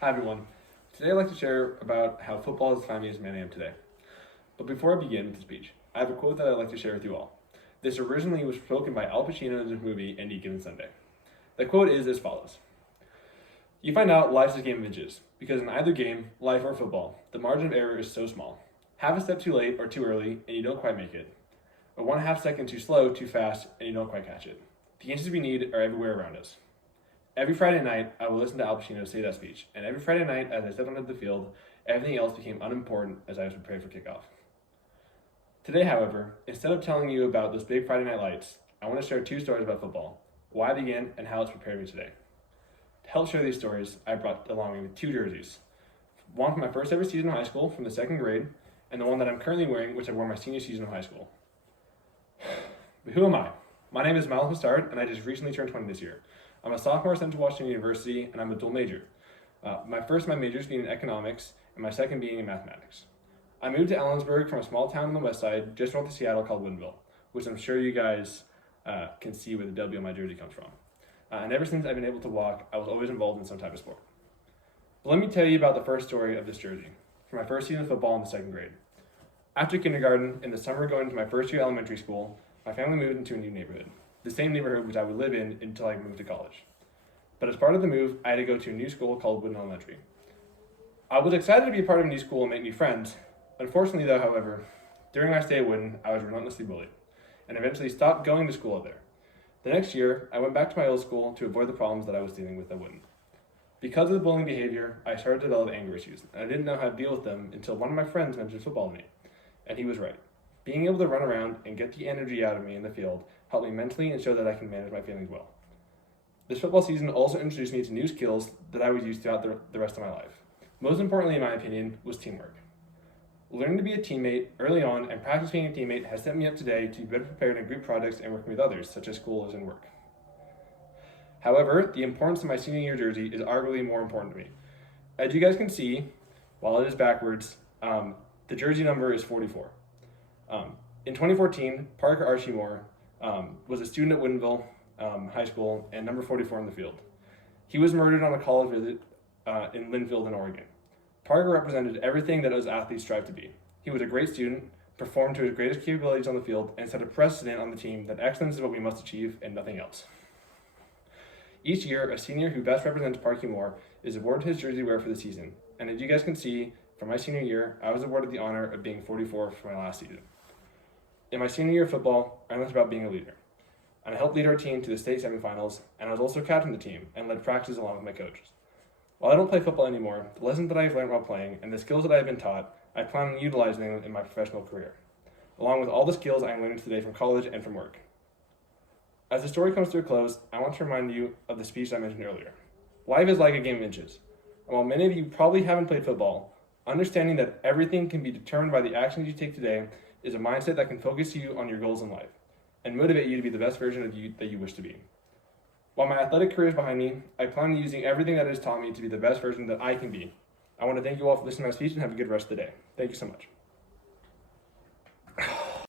Hi everyone. Today I'd like to share about how football has defined me as the man I am today. But before I begin with the speech, I have a quote that I'd like to share with you all. This originally was spoken by Al Pacino in the movie Any Given Sunday. The quote is as follows. You find out life's a game of inches, because in either game, life or football, the margin of error is so small. Half a step too late or too early and you don't quite make it. Or 1/2 second too slow, too fast, and you don't quite catch it. The inches we need are everywhere around us. Every Friday night, I will listen to Al Pacino say that speech, and every Friday night, as I stepped onto the field, everything else became unimportant as I was prepared for kickoff. Today, however, instead of telling you about those big Friday night lights, I want to share 2 stories about football, why I began, and how it's prepared me today. To help share these stories, I brought along with 2 jerseys. One from my first ever season of high school, from the 2nd grade, and the one that I'm currently wearing, which I wore my senior season of high school. But who am I? My name is Miles Mustard, and I just recently turned 20 this year. I'm a sophomore at Central Washington University, and I'm a dual major. My majors being in economics, and my second being in mathematics. I moved to Ellensburg from a small town on the west side, just north of Seattle, called Woodinville, which I'm sure you guys can see where the W on my jersey comes from. And ever since I've been able to walk, I was always involved in some type of sport. But let me tell you about the first story of this jersey, from my first season of football in the 2nd grade. After kindergarten, in the summer going into my first year of elementary school, my family moved into a new neighborhood. The same neighborhood which I would live in until I moved to college. But as part of the move, I had to go to a new school called Woodin Elementary. I was excited to be a part of a new school and make new friends. Unfortunately though, however, during my stay at Woodin, I was relentlessly bullied, and eventually stopped going to school up there. The next year, I went back to my old school to avoid the problems that I was dealing with at Woodin. Because of the bullying behavior, I started to develop anger issues, and I didn't know how to deal with them until one of my friends mentioned football to me. And he was right. Being able to run around and get the energy out of me in the field helped me mentally and show that I can manage my feelings well. This football season also introduced me to new skills that I would use throughout the rest of my life. Most importantly, in my opinion, was teamwork. Learning to be a teammate early on and practice being a teammate has set me up today to be better prepared in group projects and working with others, such as schools and work. However, the importance of my senior year jersey is arguably more important to me. As you guys can see, while it is backwards, the jersey number is 44. In 2014, Parker Archie Moore was a student at Woodinville High School and number 44 in the field. He was murdered on a college visit in Linfield in Oregon. Parker represented everything that us athletes strive to be. He was a great student, performed to his greatest capabilities on the field, and set a precedent on the team that excellence is what we must achieve and nothing else. Each year, a senior who best represents Parky Moore is awarded his jersey wearer for the season. And as you guys can see, for my senior year, I was awarded the honor of being 44 for my last season. In my senior year of football, I learned about being a leader. And I helped lead our team to the state semifinals, and I was also captain of the team and led practices along with my coaches. While I don't play football anymore, the lessons that I've learned while playing and the skills that I've been taught, I plan on utilizing them in my professional career, along with all the skills I am learning today from college and from work. As the story comes to a close, I want to remind you of the speech I mentioned earlier. Life is like a game of inches, and while many of you probably haven't played football, understanding that everything can be determined by the actions you take today is a mindset that can focus you on your goals in life and motivate you to be the best version of you that you wish to be. While my athletic career is behind me, I plan on using everything that has taught me to be the best version that I can be. I want to thank you all for listening to my speech and have a good rest of the day. Thank you so much.